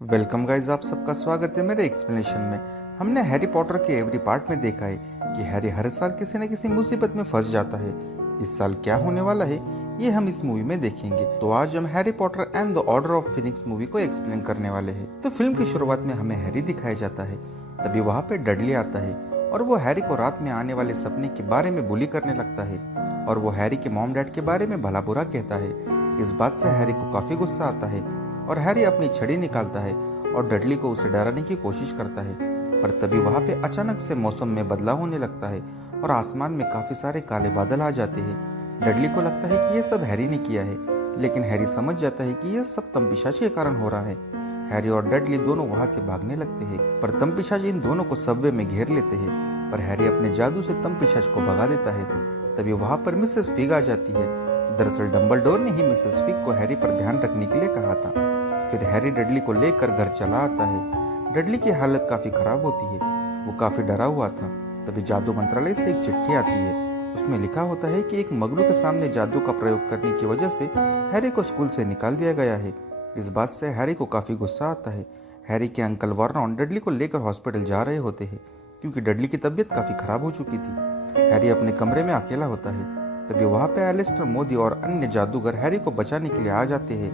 Welcome guys, आप सबका स्वागत है मेरे एक्सप्लेनेशन में। हमने हैरी पॉटर के एवरी पार्ट में देखा है कि हैरी हर साल किसी न किसी मुसीबत में फंस जाता है। इस साल क्या होने वाला है ये हम इस मूवी में देखेंगे। तो आज हम Harry Potter and the order of Phoenix movie को एक्सप्लेन करने वाले हैं। तो फिल्म की शुरुआत में हमें हैरी दिखाया जाता है। तभी वहाँ पे डडली आता है और वो हैरी को रात में आने वाले सपने के बारे में बुली करने लगता है और वो हैरी के मॉम डैड के बारे में भला बुरा कहता है। इस बात से हैरी को काफी गुस्सा आता है और हैरी अपनी छड़ी निकालता है और डडली को उसे डराने की कोशिश करता है। पर तभी वहाँ पे अचानक से मौसम में बदलाव होने लगता है और आसमान में काफी सारे काले बादल आ जाते हैं। डडली को लगता है कि ये सब हैरी ने किया है, लेकिन हैरी समझ जाता है कि यह सब तंपिशाची के कारण हो रहा है। हैरी और डडली दोनों वहाँ से भागने लगते हैं, पर तंपिशाची इन दोनों को सबवे में घेर लेते हैं। पर हैरी अपने जादू से तंपिशाच को भगा देता है। तभी वहाँ पर मिसेस फिग आ जाती है। दरअसल डंबलडोर ने ही मिसेस फिग को हैरी पर ध्यान रखने के लिए कहा था। फिर हैरी डडली को लेकर घर चला आता है। डडली की हालत काफी खराब होती है, वो काफी डरा हुआ था। तभी जादू मंत्रालय से एक चिट्ठी आती है। उसमें लिखा होता है कि एक मगलू के सामने जादू का प्रयोग करने की वजह से हैरी को स्कूल से निकाल दिया गया है। इस बात से हैरी को काफी गुस्सा आता है। हैरी के अंकल वर्नॉन डडली को लेकर हॉस्पिटल जा रहे होते हैं क्योंकि डडली की तबीयत काफी खराब हो चुकी थी। हैरी अपने कमरे में अकेला होता है। तभी वहाँ पे एलिस्टर मोदी और अन्य जादूगर हैरी को बचाने के लिए आ जाते हैं।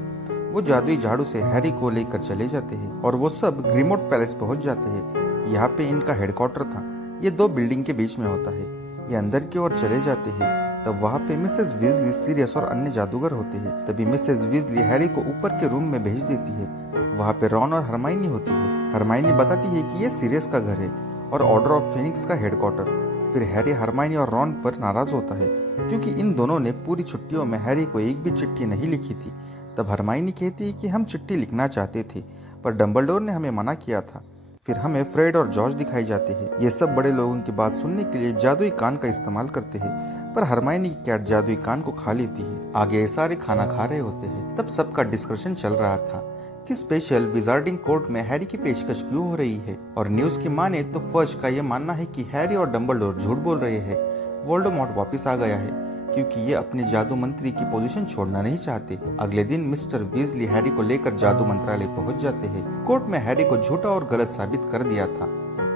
वो जादुई झाड़ू से हैरी को लेकर चले जाते हैं और वो सब ग्रीमोट पैलेस पहुंच जाते हैं। यहाँ पे इनका हेडक्वार्टर था। ये दो बिल्डिंग के बीच में होता है। ये अंदर की ओर चले जाते हैं। तब वहाँ पे मिसेस वीजली, सीरियस और अन्य जादूगर होते हैं। तभी मिसेस वीजली हैरी को ऊपर के रूम में भेज देती है। वहाँ पे रॉन और हरमाइनी होती है। हरमाइनी बताती है कि ये सीरियस का घर है और ऑर्डर ऑफ फिनिक्स का हेडक्वार्टर। फिर हैरी हरमाइनी और रॉन पर नाराज होता है क्योंकि इन दोनों ने पूरी छुट्टियों में हैरी को एक भी चिट्ठी नहीं लिखी थी। तब हरमाइनी कहती है कि हम चिट्ठी लिखना चाहते थे, पर डंबलडोर ने हमें मना किया था। फिर हमें फ्रेड और जॉर्ज दिखाई जाते हैं। ये सब बड़े लोगों की बात सुनने के लिए जादुई कान का इस्तेमाल करते हैं, पर हरमाइनी की कैट जादुई कान को खा लेती है। आगे ये सारे खाना खा रहे होते हैं। तब सबका डिस्कशन चल रहा था कि स्पेशल विजार्डिंग कोर्ट में हैरी की पेशकश क्यों हो रही है। और न्यूज की माने तो फर्ज का ये मानना है कि हैरी और डंबलडोर झूठ बोल रहे हैं। वोल्डेमॉर्ट वापस आ गया है क्योंकि ये अपने जादू मंत्री की पोजीशन छोड़ना नहीं चाहते। अगले दिन मिस्टर वीजली हैरी को लेकर जादू मंत्रालय पहुंच जाते हैं। कोर्ट में हैरी को झूठा और गलत साबित कर दिया था।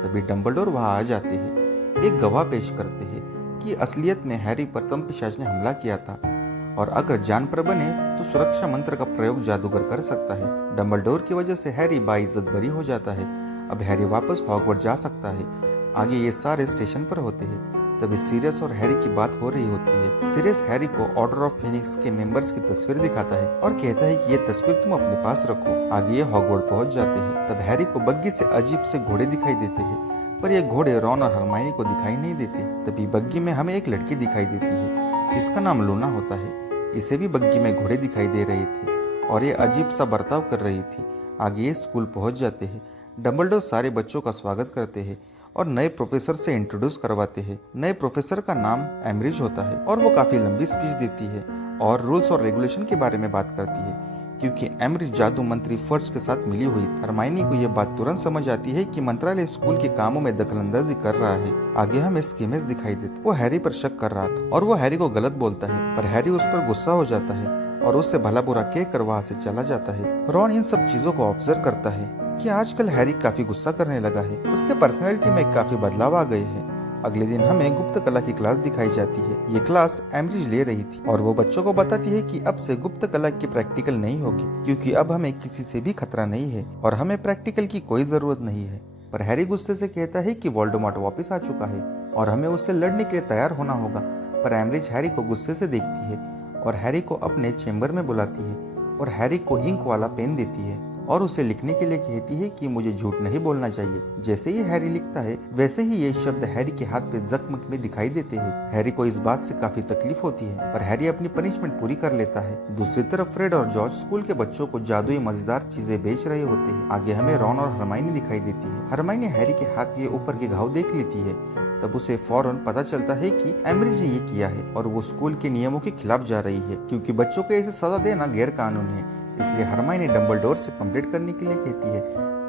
तभी डंबलडोर वहां आ जाते हैं। एक गवाह पेश करते हैं कि असलियत में हैरी पर तंपिशाच ने हमला किया था और अगर जान पर बने तो सुरक्षा मंत्र का प्रयोग जादूगर कर सकता है। डंबलडोर की वजह से हैरी बाइज्जत बरी हो जाता है। अब हैरी वापस हॉगवर्ट्स जा सकता है। आगे ये सारे स्टेशन पर होते हैं। तभी सीरियस और हैरी की बात हो रही होती है। सीरियस हैरी को ऑर्डर ऑफ फिनिक्स के मेंबर्स की तस्वीर दिखाता है और कहता है कि ये तस्वीर तुम अपने पास रखो। आगे ये हॉगवर्ड पहुंच जाते हैं। तब हैरी को बग्गी से अजीब से घोड़े दिखाई देते हैं, पर ये घोड़े रॉन और हरमाइनी को दिखाई नहीं देते। तभी बग्गी में हमें एक लड़की दिखाई देती है। इसका नाम लूना होता है। इसे भी बग्गी में घोड़े दिखाई दे रहे थे और ये अजीब सा बर्ताव कर रही थी। आगे ये स्कूल पहुंच जाते हैं। डंबलडोर सारे बच्चों का स्वागत करते हैं और नए प्रोफेसर से इंट्रोड्यूस करवाते हैं। नए प्रोफेसर का नाम एमरिज होता है और वो काफी लंबी स्पीच देती है और रूल्स और रेगुलेशन के बारे में बात करती है क्योंकि एमरिज जादू मंत्री फर्ज के साथ मिली हुई थी। हरमाइनी को यह बात तुरंत समझ आती है कि मंत्रालय स्कूल के कामों में दखलंदाजी कर रहा है। आगे हमें स्कीमेस दिखाई देते। वो हैरी पर शक कर रहा था और वो हैरी को गलत बोलता है, पर हैरी उस पर गुस्सा हो जाता है और उससे भला बुरा कहकर वहाँ से चला जाता है। रॉन इन सब चीजों को ऑब्जर्व करता है कि आजकल हैरी काफी गुस्सा करने लगा है। उसके पर्सनैलिटी में काफी बदलाव आ गए हैं। अगले दिन हमें गुप्त कला की क्लास दिखाई जाती है। ये क्लास एमरिज ले रही थी और वो बच्चों को बताती है कि अब से गुप्त कला की प्रैक्टिकल नहीं होगी क्योंकि अब हमें किसी से भी खतरा नहीं है और हमें प्रैक्टिकल की कोई जरूरत नहीं है। पर हैरी गुस्से से कहता है कि वोल्डेमॉर्ट वापस आ चुका है और हमें उससे लड़ने के लिए तैयार होना होगा। पर एमरिज हैरी को गुस्से से देखती है और हैरी को अपने चेम्बर में बुलाती है और हैरी को इंक वाला पेन देती है और उसे लिखने के लिए कहती है कि मुझे झूठ नहीं बोलना चाहिए। जैसे ही हैरी लिखता है वैसे ही ये शब्द हैरी के हाथ पे जख्म में दिखाई देते हैं। हैरी को इस बात से काफी तकलीफ होती है, पर हैरी अपनी पनिशमेंट पूरी कर लेता है। दूसरी तरफ फ्रेड और जॉर्ज स्कूल के बच्चों को जादुई मजेदार चीजें बेच रहे होते हैं। आगे हमें रॉन और हरमाइनी दिखाई देती है। हरमाइनी हैरी के हाथ के ऊपर के घाव देख लेती है। तब उसे फौरन पता चलता है कि एमरिज ने ये किया है और वो स्कूल के नियमों के खिलाफ जा रही है क्योंकि बच्चों को ऐसे सजा देना गैर कानूनी है। इसलिए हरमाइनी डंबलडोर से कंप्लीट करने के लिए कहती है,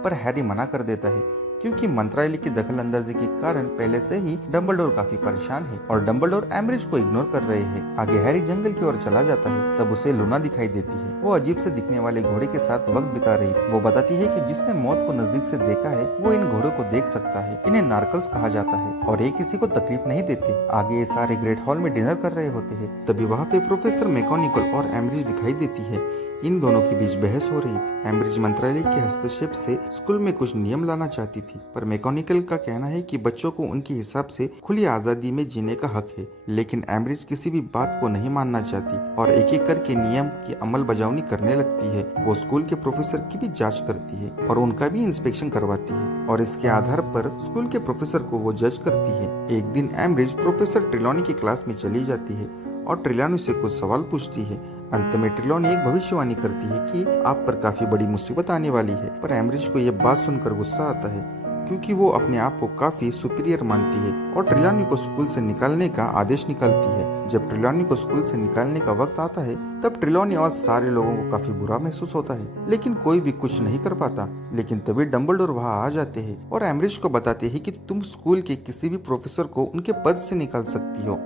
पर हैरी मना कर देता है क्योंकि मंत्रालय की दखल अंदाजी के कारण पहले से ही डम्बलडोर काफी परेशान है और डम्बलडोर एम्ब्रिज को इग्नोर कर रहे हैं। आगे हैरी जंगल की ओर चला जाता है, तब उसे लूना दिखाई देती है। वो अजीब से दिखने वाले घोड़े के साथ वक्त बिता रही थी। वो बताती है कि जिसने मौत को नजदीक से देखा है वो इन घोड़ों को देख सकता है। इन्हें नार्कल्स कहा जाता है और ये किसी को तकलीफ नहीं देते। आगे ये सारे ग्रेट हॉल में डिनर कर रहे होते हैं, तभी वहाँ पे प्रोफेसर मैकेनिकल और एम्ब्रिज दिखाई देती है। इन दोनों के बीच बहस हो रही थी। एम्ब्रिज मंत्रालय के हस्तक्षेप से स्कूल में कुछ नियम लाना चाहती थी, पर मैकेनिकल का कहना है कि बच्चों को उनके हिसाब से खुली आजादी में जीने का हक है। लेकिन एम्ब्रिज किसी भी बात को नहीं मानना चाहती और एक एक करके नियम की अमल बजावनी करने लगती है। वो स्कूल के प्रोफेसर की भी जांच करती है और उनका भी इंस्पेक्शन करवाती है और इसके आधार पर स्कूल के प्रोफेसर को वो जज करती है। एक दिन एम्ब्रिज प्रोफेसर ट्रिलॉनी की क्लास में चली जाती है और ट्रिलॉनी से कुछ सवाल पूछती है। अंत में ट्रिलॉनी एक भविष्यवाणी करती है कि आप पर काफी बड़ी मुसीबत आने वाली है, पर एम्ब्रिज को यह बात सुनकर गुस्सा आता है क्योंकि वो अपने आप को काफी सुपीरियर मानती है और ट्रिलॉनी को स्कूल से निकालने का आदेश निकालती है। जब ट्रिलॉनी को स्कूल से निकालने का वक्त आता है तब ट्रिलॉनी और सारे लोगों को काफी बुरा महसूस होता है, लेकिन कोई भी कुछ नहीं कर पाता। लेकिन तभी डम्बलडोर वहाँ आ जाते हैं और एम्ब्रिज को बताते हैं कि तुम स्कूल के किसी भी प्रोफेसर को उनके पद से निकाल सकती हो,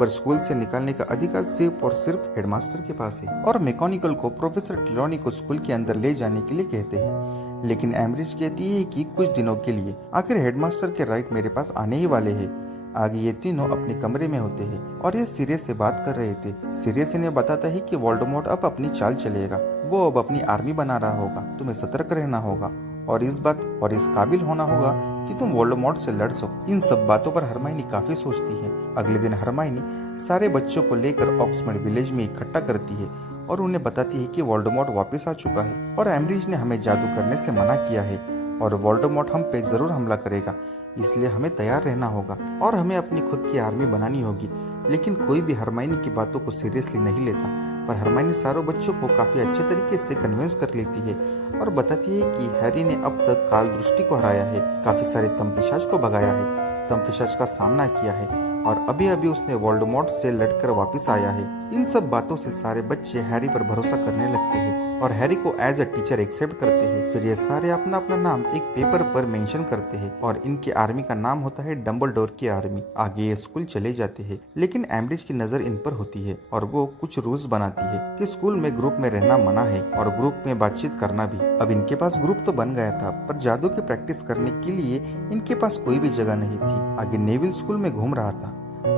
पर स्कूल से निकालने का अधिकार सिर्फ और सिर्फ हेडमास्टर के पास है। और मैकेनिकल को प्रोफेसर ट्रिलॉनी को स्कूल के अंदर ले जाने के लिए कहते हैं, लेकिन एम्ब्रिज कहती है कि कुछ दिनों के लिए। आखिर हेडमास्टर के राइट मेरे पास आने ही वाले हैं। आगे ये तीनों अपने कमरे में होते हैं और ये सीरियस से बात कर रहे थे। सीरियस इन्हें बताता है कि वोल्डेमॉर्ट अब अपनी चाल चलेगा, वो अब अपनी आर्मी बना रहा होगा, तुम्हें सतर्क रहना होगा और इस काबिल होना होगा कि तुम वोल्डेमॉर्ट से लड़ सको। इन सब बातों पर हरमाइनी काफी सोचती है। अगले दिन हरमाइनी सारे बच्चों को लेकर ऑक्सफोर्ड विलेज में इकट्ठा करती है और उन्हें बताती है कि वोल्डेमॉर्ट वापस आ चुका है और एम्ब्रिज ने हमें जादू करने से मना किया है और वोल्डेमॉर्ट हम पे जरूर हमला करेगा, इसलिए हमें तैयार रहना होगा और हमें अपनी खुद की आर्मी बनानी होगी। लेकिन कोई भी हरमाइनी की बातों को सीरियसली नहीं लेता, पर हरमाइनी सारों बच्चों को काफी अच्छे तरीके से कन्विंस कर लेती है और बताती है कि हैरी ने अब तक काल दृष्टि को हराया है, काफी सारे तमपिशाच को भगाया है, तमपिशाच का सामना किया है और अभी अभी उसने वोल्डेमॉर्ट से लड़कर वापस आया है। इन सब बातों से सारे बच्चे हैरी पर भरोसा करने लगते हैं और हैरी को एज अ टीचर एक्सेप्ट करते हैं। फिर ये सारे अपना अपना नाम एक पेपर पर मेंशन करते हैं और इनकी आर्मी का नाम होता है डम्बलडोर की आर्मी। आगे ये स्कूल चले जाते हैं, लेकिन एम्ब्रिज की नजर इन पर होती है और वो कुछ रूल्स बनाती है कि स्कूल में ग्रुप में रहना मना है और ग्रुप में बातचीत करना भी। अब इनके पास ग्रुप तो बन गया था, पर जादू की प्रैक्टिस करने के लिए इनके पास कोई भी जगह नहीं थी। आगे नेविल स्कूल में घूम रहा था,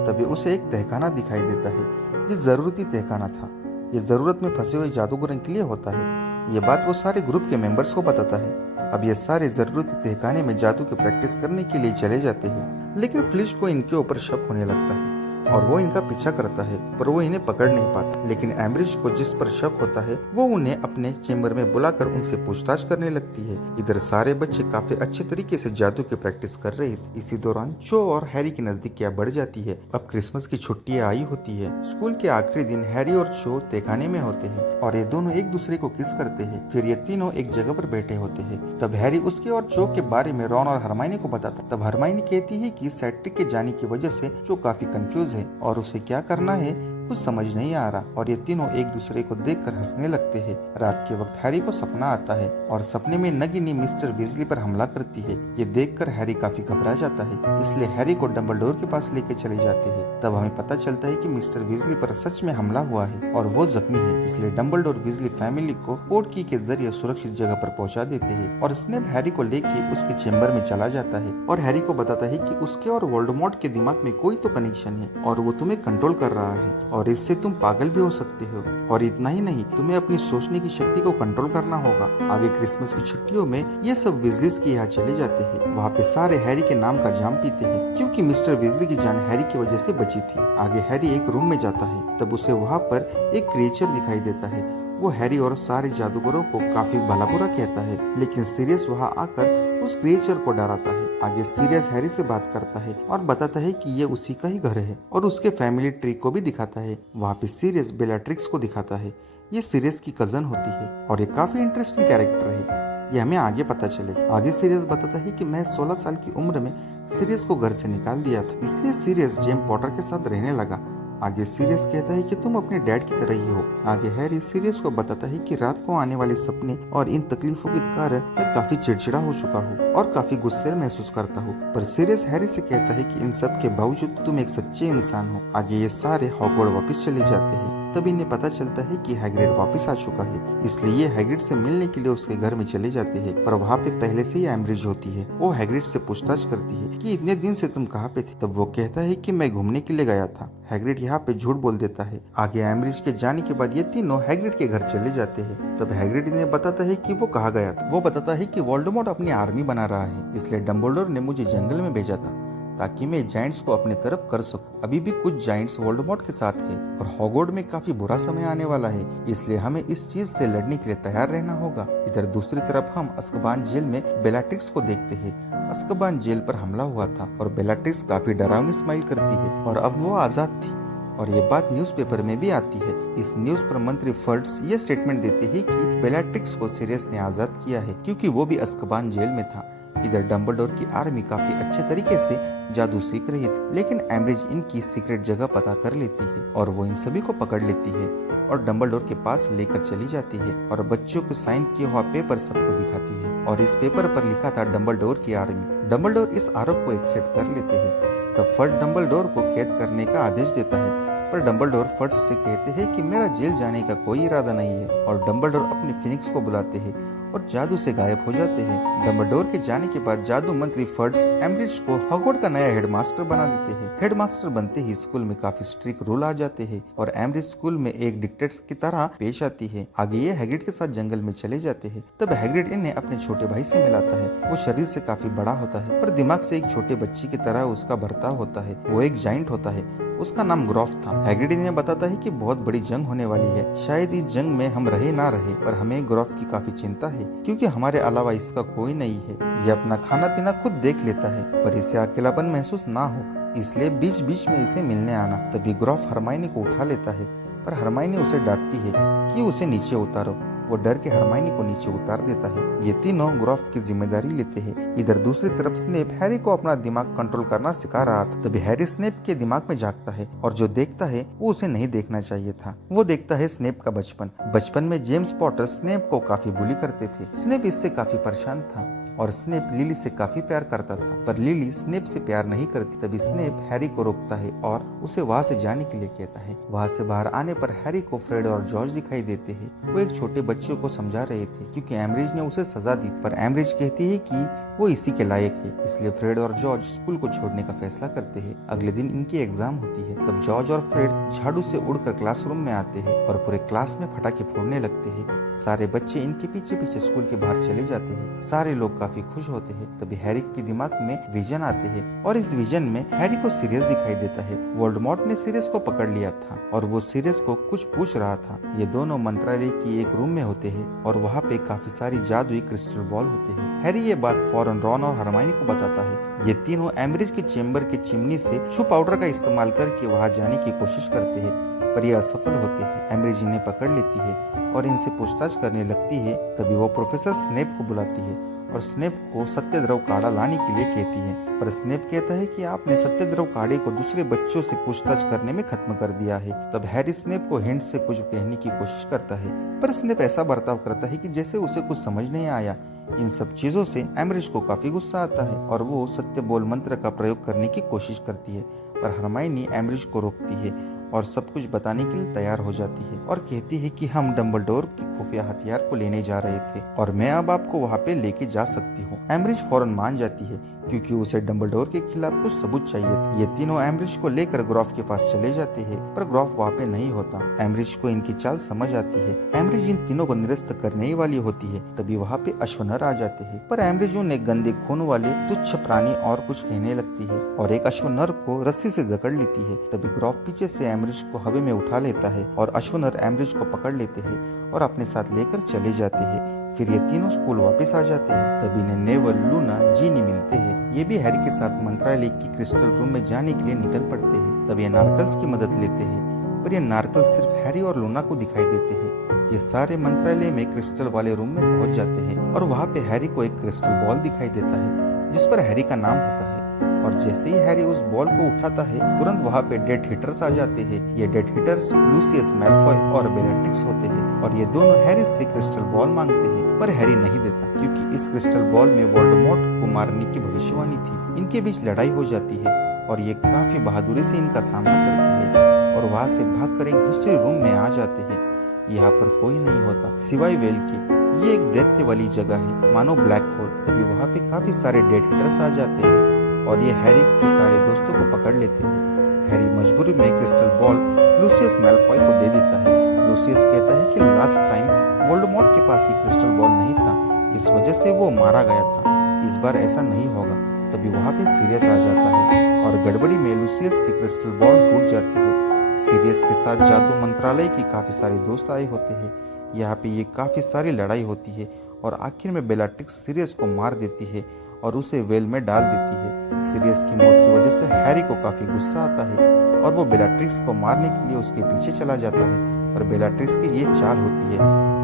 तभी उसे एक तहखाना दिखाई देता है। ये जरूरती तहखाना था, ये जरूरत में फंसे हुए जादूगरों के लिए होता है। ये बात वो सारे ग्रुप के मेंबर्स को बताता है। अब ये सारे जरूरती तहखाने में जादू की प्रैक्टिस करने के लिए चले जाते हैं, लेकिन फ्लिश को इनके ऊपर शक होने लगता है और वो इनका पीछा करता है, पर वो इन्हें पकड़ नहीं पाता। लेकिन एम्ब्रिज को जिस पर शक होता है वो उन्हें अपने चेम्बर में बुलाकर उनसे पूछताछ करने लगती है। इधर सारे बच्चे काफी अच्छे तरीके से जादू की प्रैक्टिस कर रहे थे। इसी दौरान जो और हैरी की नजदीकियां बढ़ जाती है। अब क्रिसमस की छुट्टियां आई होती है। स्कूल के आखिरी दिन हैरी और जो तहखाने में होते हैं और ये दोनों एक दूसरे को किस करते हैं। फिर ये तीनों एक जगह पर बैठे होते हैं। तब हैरी उसके और जो के बारे में रॉन और हरमाइनी को बताता। तब हरमाइनी कहती है कि सेड्रिक के जाने की वजह से जो काफी कंफ्यूज है और उसे क्या करना है कुछ समझ नहीं आ रहा और ये तीनों एक दूसरे को देखकर हंसने लगते हैं। रात के वक्त हैरी को सपना आता है और सपने में नगिनी मिस्टर वीजली पर हमला करती है। ये देखकर हैरी काफी घबरा जाता है, इसलिए हैरी को डम्बलडोर के पास लेके चले जाते हैं। तब हमें पता चलता है कि मिस्टर वीजली पर सच में हमला हुआ है और वो जख्मी है, इसलिए डम्बलडोर वीजली फैमिली को पोर्ट की के जरिए सुरक्षित जगह पर पहुंचा देते हैं और स्नेप हैरी को लेके उसके चेम्बर में चला जाता है और हैरी को बताता है कि उसके और वोल्डेमॉर्ट के दिमाग में कोई तो कनेक्शन है और वो तुम्हें कंट्रोल कर रहा है और इससे तुम पागल भी हो सकते हो। और इतना ही नहीं, तुम्हें अपनी सोचने की शक्ति को कंट्रोल करना होगा। आगे क्रिसमस की छुट्टियों में ये सब विजलीज के यहाँ चले जाते हैं। वहाँ पे सारे हैरी के नाम का जाम पीते हैं क्योंकि मिस्टर विजली की जान हैरी की वजह से बची थी। आगे हैरी एक रूम में जाता है, तब उसे वहाँ पर एक क्रिएचर दिखाई देता है। वो हैरी और सारे जादूगरों को काफी भला बुरा कहता है, लेकिन सीरियस वहाँ आकर उस क्रिएचर को डराता है। आगे सीरियस हैरी से बात करता है और बताता है कि ये उसी का ही घर है और उसके फैमिली ट्री को भी दिखाता है। वहाँ पे सीरियस बेलाट्रिक्स को दिखाता है। ये सीरियस की कजन होती है और ये काफी इंटरेस्टिंग कैरेक्टर है, ये हमें आगे पता चले। आगे सीरियस बताता है कि मैं 16 साल की उम्र में सीरियस को घर से निकाल दिया था, इसलिए सीरियस जेम पॉटर के साथ रहने लगा आगे सीरियस कहता है कि तुम अपने डैड की तरह ही हो। आगे हैरी सीरियस को बताता है कि रात को आने वाले सपने और इन तकलीफों के कारण मैं काफी चिड़चिड़ा हो चुका हूँ और काफी गुस्से महसूस करता हूँ। पर सीरियस हैरी से कहता है कि इन सब के बावजूद तुम एक सच्चे इंसान हो। आगे ये सारे हॉगवर्ड वापस चले जाते हैं। तब इन्हें पता चलता है कि हैग्रिड वापस आ चुका है, इसलिए ये हैग्रिड से मिलने के लिए उसके घर में चले जाते हैं। पर वहाँ पे पहले से ही एम्ब्रिज होती है। वो हैग्रिड से पूछताछ करती है कि इतने दिन से तुम कहाँ पे थे। तब वो कहता है कि मैं घूमने के लिए गया था। हैग्रिड यहाँ पे झूठ बोल देता है। आगे एम्ब्रिज के जाने के बाद ये तीनों हैग्रिड के घर चले जाते हैं। तब हैग्रिड इन्हें बताता है कि वो कहाँ गया था। वो बताता है कि वोल्डेमॉर्ट अपनी आर्मी बना रहा है, इसलिए डम्बलडोर ने मुझे जंगल में भेजा था ताकि मैं जायंट्स को अपने तरफ कर सकूं। अभी भी कुछ जायंट्स वोल्डेमॉर्ट के साथ है और हॉगवर्ड में काफी बुरा समय आने वाला है, इसलिए हमें इस चीज से लड़ने के लिए तैयार रहना होगा। इधर दूसरी तरफ हम अज़्काबान जेल में बेllatrix को देखते हैं। अज़्काबान जेल पर हमला हुआ था और बेllatrix काफी डरावनी स्माइल करती है और अब वो आजाद थी। और ये बात न्यूज़पेपर में भी आती है। इस न्यूज पर मंत्री फर्ड्स ये स्टेटमेंट देते हैं कि बेllatrix को सीरियस ने आजाद किया है क्योंकि वो भी अज़्काबान जेल में था। इधर डम्बलडोर की आर्मी काफी अच्छे तरीके से जादू सीख रही थी, लेकिन एम्ब्रिज इनकी सीक्रेट जगह पता कर लेती है और वो इन सभी को पकड़ लेती है और डम्बलडोर के पास लेकर चली जाती है और बच्चों को साइन किया हुआ पेपर सबको दिखाती है और इस पेपर पर लिखा था डम्बलडोर की आर्मी। डम्बलडोर इस आरोप को एक्सेप्ट कर लेते हैं। तब फर्ड डम्बलडोर को कैद करने का आदेश देता है, पर डम्बलडोर फर्ड्स से कहते हैं कि मेरा जेल जाने का कोई इरादा नहीं है और डम्बलडोर अपने फिनिक्स को बुलाते हैं और जादू से गायब हो जाते हैं। डम्बलडोर के जाने के बाद जादू मंत्री फर्ड्स एम्ब्रिज को हॉगवर्ड का नया हेडमास्टर बना देते हैं। हेडमास्टर बनते ही स्कूल में काफी स्ट्रिक्ट रूल आ जाते हैं और एम्ब्रिज स्कूल में एक डिक्टेटर की तरह पेश आती है। आगे ये हैग्रिड के साथ जंगल में चले जाते हैं। तब हैग्रिड इन्हें अपने छोटे भाई से मिलाता है। वो शरीर से काफी बड़ा होता है पर दिमाग से एक छोटे बच्चे की तरह उसका बर्ताव होता है। वो एक जाइंट होता है, उसका नाम ग्रॉफ था। हैग्रिड इन्हें बताता है कि बहुत बड़ी जंग होने वाली है, शायद इस जंग में हम रहे ना रहे, पर हमें ग्रॉफ की काफी चिंता है क्योंकि हमारे अलावा इसका कोई नहीं है। ये अपना खाना पीना खुद देख लेता है पर इसे अकेलापन महसूस ना हो, इसलिए बीच बीच में इसे मिलने आना। तभी ग्रॉफ हरमाइनी को उठा लेता है पर हरमाइनी उसे डांटती है कि उसे नीचे उतारो। वो डर के हरमाइनी को नीचे उतार देता है। ये तीनों ग्रॉफ की जिम्मेदारी लेते हैं। इधर दूसरी तरफ स्नेप हैरी को अपना दिमाग कंट्रोल करना सिखा रहा था। तभी हैरी स्नेप के दिमाग में झांकता है और जो देखता है वो उसे नहीं देखना चाहिए था। वो देखता है स्नेप का बचपन में जेम्स पॉटर स्नेप को काफी बुली करते थे। स्नेप इससे काफी परेशान था और स्नेप लिली से काफी प्यार करता था, पर लिली स्नेप से प्यार नहीं करती। तभी स्नेप हैरी को रोकता है और उसे वहाँ से जाने के लिए कहता है। वहाँ से बाहर आने पर हैरी को फ्रेड और जॉर्ज दिखाई देते हैं। वो एक छोटे बच्चे को समझा रहे थे क्योंकि एम्ब्रिज ने उसे सजा दी, पर एम्ब्रिज कहती है कि वो इसी के लायक है, इसलिए फ्रेड और जॉर्ज स्कूल को छोड़ने का फैसला करते हैं। अगले दिन इनकी एग्जाम होती है। तब जॉर्ज और फ्रेड झाड़ू से उड़कर क्लासरूम में आते हैं और पूरे क्लास में पटाखे फोड़ने लगते हैं। सारे बच्चे इनके पीछे पीछे स्कूल के बाहर चले जाते हैं। सारे लोग काफी खुश होते हैं। तभी हैरी के दिमाग में विजन आते हैं और इस विजन में हैरी को सीरियस दिखाई देता है। वोल्डेमॉर्ट ने सीरियस को पकड़ लिया था और वो सीरियस को कुछ पूछ रहा था। ये दोनों मंत्रालय की एक रूम में होते हैं और वहाँ पे काफी सारी जादुई क्रिस्टल बॉल होते हैं। हैरी ये बात फौरन रॉन और हरमाइनी को बताता है। ये तीनों एम्ब्रिज के चेम्बर के चिमनी से शू पाउडर का इस्तेमाल करके वहाँ जाने की कोशिश करते हैं, पर ये असफल होते हैं। एम्ब्रिज इन्हें पकड़ लेती है और इनसे पूछताछ करने लगती है। तभी वो प्रोफेसर स्नेप को बुलाती है और स्नेप को सत्यद्रव काढ़ा लाने के लिए कहती है, पर स्नेप कहता है कि आपने सत्यद्रव काढ़े को दूसरे बच्चों से पूछताछ करने में खत्म कर दिया है। तब हैरी स्नेप को हिंट से कुछ कहने की कोशिश करता है, पर स्नेप ऐसा बर्ताव करता है कि जैसे उसे कुछ समझ नहीं आया। इन सब चीजों से एम्ब्रिज को काफी गुस्सा आता है और वो सत्य बोल मंत्र का प्रयोग करने की कोशिश करती है, पर हरमाइनी एम्ब्रिज को रोकती है और सब कुछ बताने के लिए तैयार हो जाती है और कहती है कि हम डम्बलडोर की खुफिया हथियार को लेने जा रहे थे और मैं अब आपको वहाँ पे लेके जा सकती हूँ। एम्ब्रिज फौरन मान जाती है क्योंकि उसे डम्बलडोर के खिलाफ कुछ सबूत चाहिए थे। ये तीनों एम्ब्रिज को लेकर ग्रॉफ के पास चले जाते हैं, पर ग्रॉफ वहाँ पे नहीं होता। एम्ब्रिज को इनकी चाल समझ आती है। एम्ब्रिज इन तीनों को निरस्त करने ही वाली होती है। तभी वहाँ पे अश्वनर आ जाते हैं, पर एम्ब्रिज उन्हें गंदे खून वाले तुच्छ प्राणी और कुछ कहने लगती है और एक अश्वनर को रस्सी से जकड़ लेती है। तभी ग्रॉफ पीछे से एम्ब्रिज को हवा में उठा लेता है और अश्वनर एम्ब्रिज को पकड़ लेते हैं और अपने साथ लेकर चले जाते हैं। फिर ये तीनों स्कूल वापस आ जाते हैं। तभी इन्हें नेवल, लूना, जीनी मिलते हैं। ये भी हैरी के साथ मंत्रालय की क्रिस्टल रूम में जाने के लिए निकल पड़ते हैं। तब ये नार्कल्स की मदद लेते हैं, पर ये नार्कल्स सिर्फ हैरी और लूना को दिखाई देते हैं। ये सारे मंत्रालय में क्रिस्टल वाले रूम में पहुंच जाते हैं और वहाँ पे हैरी को एक क्रिस्टल बॉल दिखाई देता है जिस पर हैरी का नाम होता है और जैसे ही हैरी उस बॉल को उठाता है तुरंत वहाँ पे डेथ हिटर्स आ जाते हैं। ये डेथ हिटर्स लूसियस मैल्फॉय और बेलेट्रिक्स होते हैं और ये दोनों हैरी से क्रिस्टल बॉल मांगते हैं, पर हैरी नहीं देता क्योंकि इस क्रिस्टल बॉल में वोल्डेमॉर्ट को मारने की भविष्यवाणी थी। इनके बीच लड़ाई हो जाती है और ये काफी बहादुरी से इनका सामना करते हैं और वहाँ से भागकर एक दूसरे रूम में आ जाते हैं। यहाँ पर कोई नहीं होता सिवाय वेल के। ये एक दैत्य वाली जगह है, मानो ब्लैक होल। तभी वहाँ पे काफी सारे डेथ हिटर्स आ जाते हैं और ये हैरी के सारे दोस्तों को पकड़ लेते हैं। हैरी मजबूरी में क्रिस्टल बॉल लूसियस मैल्फॉय को दे देता है। लूसियस कहता है कि लास्ट टाइम वोल्डेमॉर्ट के पास ये क्रिस्टल बॉल नहीं था, इस वजह से वो मारा गया था। इस बार ऐसा नहीं होगा। तभी वहाँ पे सीरियस आ जाता है और गड़बड़ी में लूसियस से क्रिस्टल बॉल टूट जाती है। सीरियस के साथ जादू मंत्रालय के काफी सारे दोस्त आए होते हैं। यहाँ पे ये काफी सारी लड़ाई होती है और आखिर में बेलाट्रिक्स सीरियस को मार देती है और उसे वेल में डाल देती है। सीरियस की मौत की वजह से हैरी को काफी गुस्सा आता है और वो बेलाट्रिक्स को मारने के लिए उसके पीछे चला जाता है, पर बेलाट्रिक्स की ये चाल होती है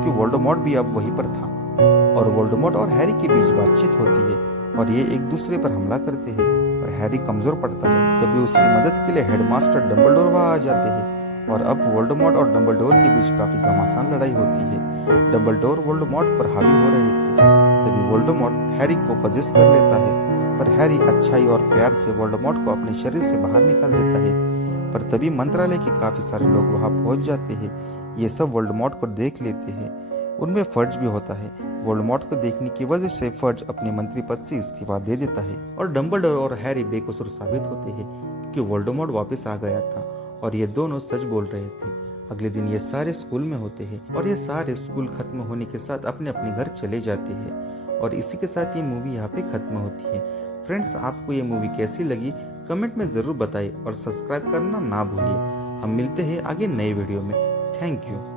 कि वोल्डेमॉर्ट भी अब वहीं पर था और वोल्डेमॉर्ट और हैरी के बीच बातचीत होती है और ये एक दूसरे पर हमला करते हैं, पर हैरी कमजोर पड़ता है। तभी उसकी मदद के लिए हेडमास्टर डंबलडोर वहां आ जाते हैं और अब वोल्डेमॉर्ट और डंबलडोर के बीच काफी घमासान लड़ाई होती है। डंबलडोर वोल्डेमॉर्ट पर हावी हो रहे थे। तभी वोल्डेमॉर्ट हैरी को पजेस कर लेता है, पर हैरी अच्छाई और प्यार से वोल्डेमॉर्ट को अपने शरीर से बाहर निकाल देता है। पर तभी मंत्रालय के काफी सारे लोग वहां पहुंच जाते हैं। ये सब वोल्डेमॉर्ट को देख लेते हैं। उनमें फर्ज भी होता है। वोल्डेमॉर्ट को देखने की वजह से फर्ज अपने मंत्री पद से इस्तीफा दे देता है और डंबलडोर और हैरी बेकसूर साबित होते हैं क्योंकि वोल्डेमॉर्ट वापस आ गया था और ये दोनों सच बोल रहे थे। अगले दिन ये सारे स्कूल में होते हैं और ये सारे स्कूल खत्म होने के साथ अपने अपने घर चले जाते हैं और इसी के साथ ये मूवी यहाँ पे खत्म होती है। फ्रेंड्स, आपको ये मूवी कैसी लगी कमेंट में जरूर बताइए और सब्सक्राइब करना ना भूलिए। हम मिलते हैं आगे नए वीडियो में। Thank you.